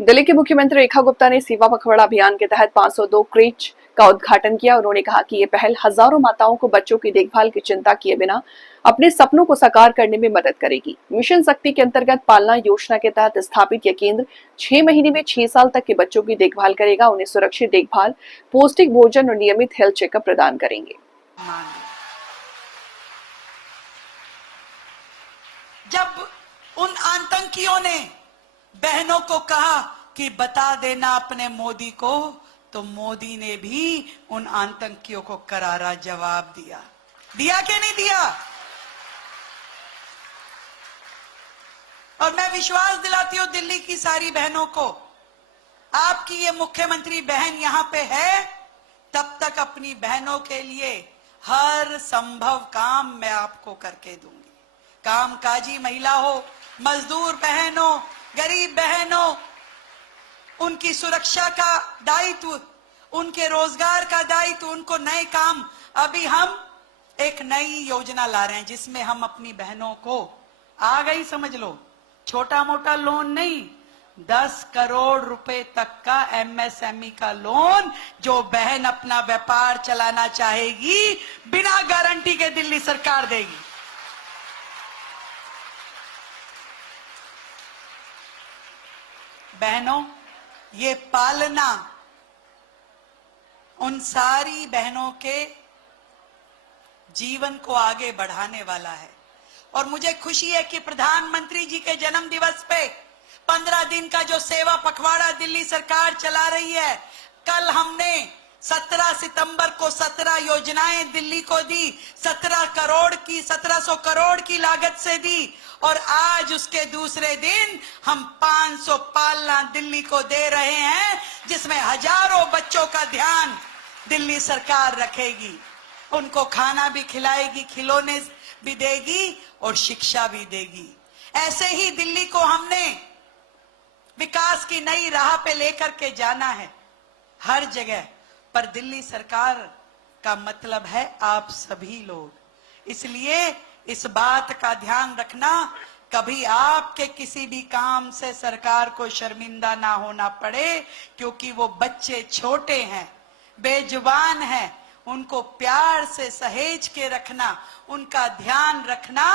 दिल्ली के मुख्यमंत्री रेखा गुप्ता ने सेवा पखवाड़ा अभियान के तहत 502 क्रेच का उद्घाटन किया। उन्होंने कहा कि ये पहल हजारों माताओं को बच्चों की देखभाल की चिंता किए बिना अपने सपनों को साकार करने में मदद करेगी। मिशन शक्ति के अंतर्गत पालना योजना के तहत स्थापित यह केंद्र 6 महीने में 6 साल तक के बच्चों की देखभाल करेगा। उन्हें सुरक्षित देखभाल, पौष्टिक भोजन और नियमित हेल्थ चेकअप प्रदान करेंगे। जब उन आतंकियों ने बहनों को कहा कि बता देना अपने मोदी को, तो मोदी ने भी उन आतंकियों को करारा जवाब दिया। दिया कि नहीं दिया? और मैं विश्वास दिलाती हूं दिल्ली की सारी बहनों को, आपकी ये मुख्यमंत्री बहन यहां पे है, तब तक अपनी बहनों के लिए हर संभव काम मैं आपको करके दूंगी। कामकाजी महिला हो, मजदूर बहन हो, गरीब बहन हो, उनकी सुरक्षा का दायित्व, उनके रोजगार का दायित्व, उनको नए काम। अभी हम एक नई योजना ला रहे हैं जिसमें हम अपनी बहनों को, आ गई समझ लो, छोटा मोटा लोन नहीं, 10 करोड़ रुपए तक का एमएसएमई का लोन, जो बहन अपना व्यापार चलाना चाहेगी बिना गारंटी के दिल्ली सरकार देगी। बहनों, ये पालना उन सारी बहनों के जीवन को आगे बढ़ाने वाला है। और मुझे खुशी है कि प्रधानमंत्री जी के जन्म दिवस पे 15 दिन का जो सेवा पखवाड़ा दिल्ली सरकार चला रही है, कल हमने 17 सितंबर को 17 योजनाएं दिल्ली को दी, 1700 करोड़ की लागत से दी, और आज उसके दूसरे दिन हम 500 पालना दिल्ली को दे रहे हैं, जिसमें हजारों बच्चों का ध्यान दिल्ली सरकार रखेगी। उनको खाना भी खिलाएगी, खिलौने भी देगी और शिक्षा भी देगी। ऐसे ही दिल्ली को हमने विकास की नई राह पे लेकर के जाना है हर जगह। पर दिल्ली सरकार का मतलब है आप सभी लोग। इसलिए इस बात का ध्यान रखना, कभी आपके किसी भी काम से सरकार को शर्मिंदा ना होना पड़े, क्योंकि वो बच्चे छोटे हैं, बेजुबान हैं, उनको प्यार से सहेज के रखना, उनका ध्यान रखना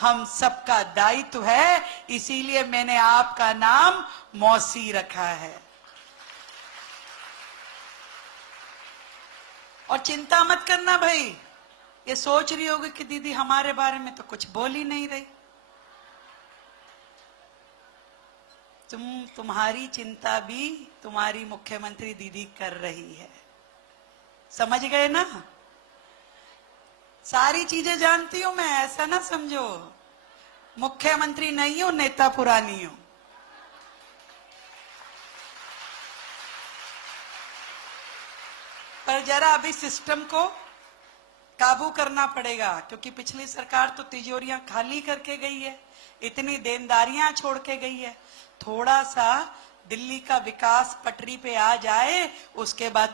हम सबका दायित्व है। इसीलिए मैंने आपका नाम मौसी रखा है। और चिंता मत करना भाई, ये सोच रही होगी कि दीदी हमारे बारे में तो कुछ बोल ही नहीं रही। तुम्हारी चिंता भी तुम्हारी मुख्यमंत्री दीदी कर रही है। समझ गए ना? सारी चीजें जानती हूं मैं, ऐसा ना समझो। मुख्यमंत्री नहीं हूं, नेता पुरानी हूं। पर जरा अभी सिस्टम को काबू करना पड़ेगा, क्योंकि पिछली सरकार तो तिजोरियां खाली करके गई है, इतनी देनदारियां छोड़ के गई है। थोड़ा सा दिल्ली का विकास पटरी पे आ जाए, उसके बाद